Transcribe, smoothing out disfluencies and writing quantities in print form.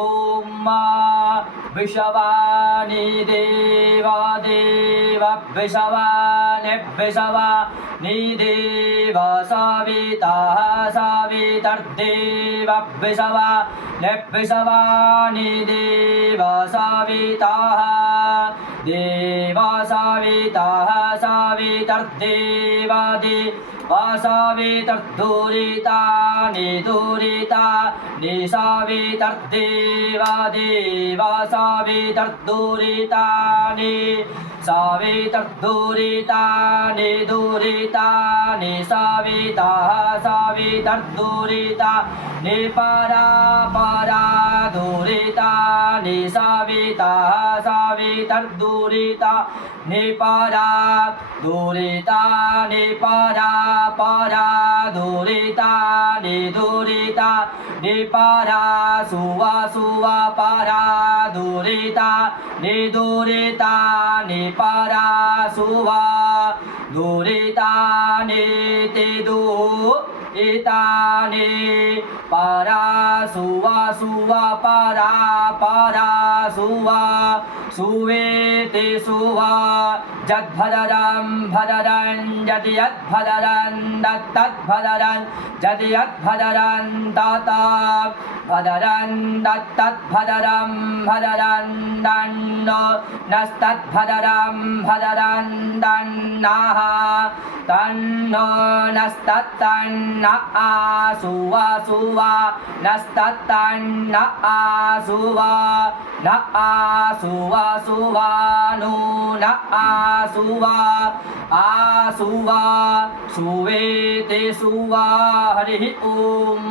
ओम विषवानि देवा देव विषवानि विषवानि देव सविता सवितर्देव विषवानि विषवानि देव सविता देव सविता सवितर्देव देव सवितर्दुरितानि दुरितानि सवितर्देव देव सवितर्दुरितानि सवितर्दुरितानि दुरितानि सविता सवितर्दुरितानि परा परा दुरितानि सविता सवितर्दुरितानि परा दुरितानि परा परा दुरितानि दुरितानि परा सुवा सुवा परा दुरितानि दुरितानि परा सुवा दुरितानि ते दुरितानि परा सुवा सुवा परा परा सुवा सुवेते सुवा जद्भदरं भदरं यदि यद्भदरं तद्भदरं यदि यद्भदरं तत् भदरं तद्भदरं भदरं दन्नो नस्तद्भदरं भदरं दन्नः तन्नो नस्तत्तन्न आसुवा सुवा नस्तत्तन्न आसुवा न आसुवा सुवा नु न आसुवा आसुवा सुवेते सुवा हरि ओम।